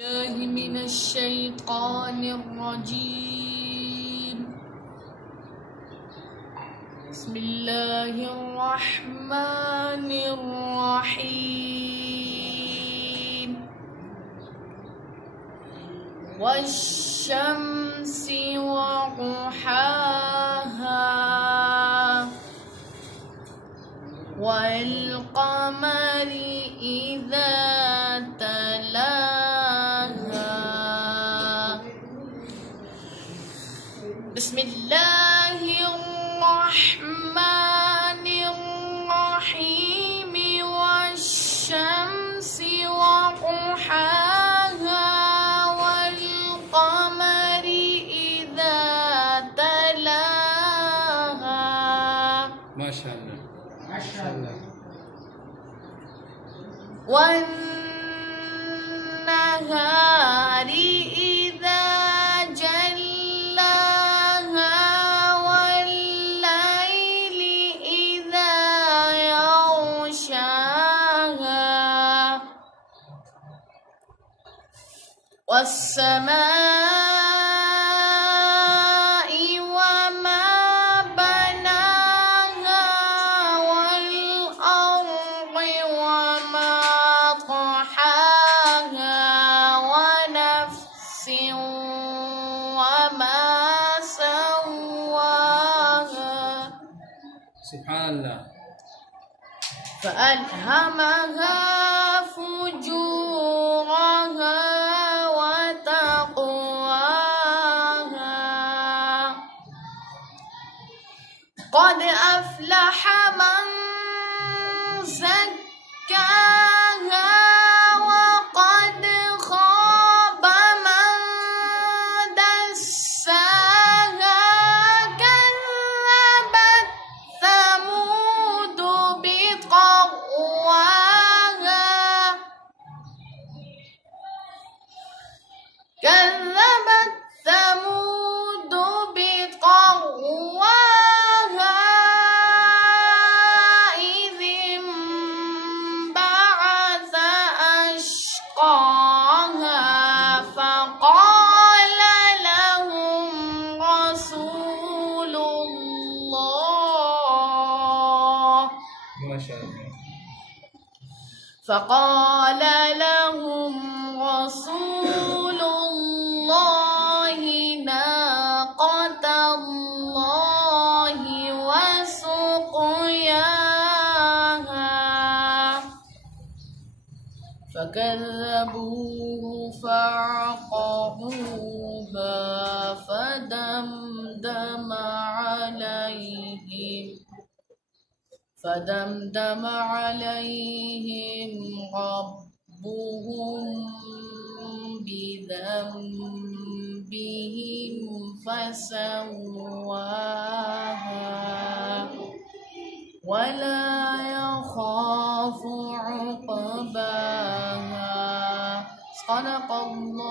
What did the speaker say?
الله من الشيطان الرجيم. بسم الله الرحمن الرحيم. والشمس وضحاها والقمر إذا تلاها. بسم الله الرحمن الرحيم. والشمس وضحاها والقمر إذا تلاها. ما شاء الله ما شاء الله. والنهار إذا جلاها والليل إذا يغشاها والسماء وما بناها والأرض وما طحاها ونفس وما سواها. سبحان الله. فألهمها فجورها وتقواها. قد أفلح من زكاها وقد خاب من دساها. كذبت ثمود بطغواها. كذبت ثمود بطغواها إذ انبعث أشقاها. فقال لهم رسول الله ما شاء الله. فقال لهم رسول الله ناقة الله وسقياها. فكذبوه فعقروها فدمدم عليهم ربهم بذنبهم فسواها ولا يخاف عقباها. صدق الله.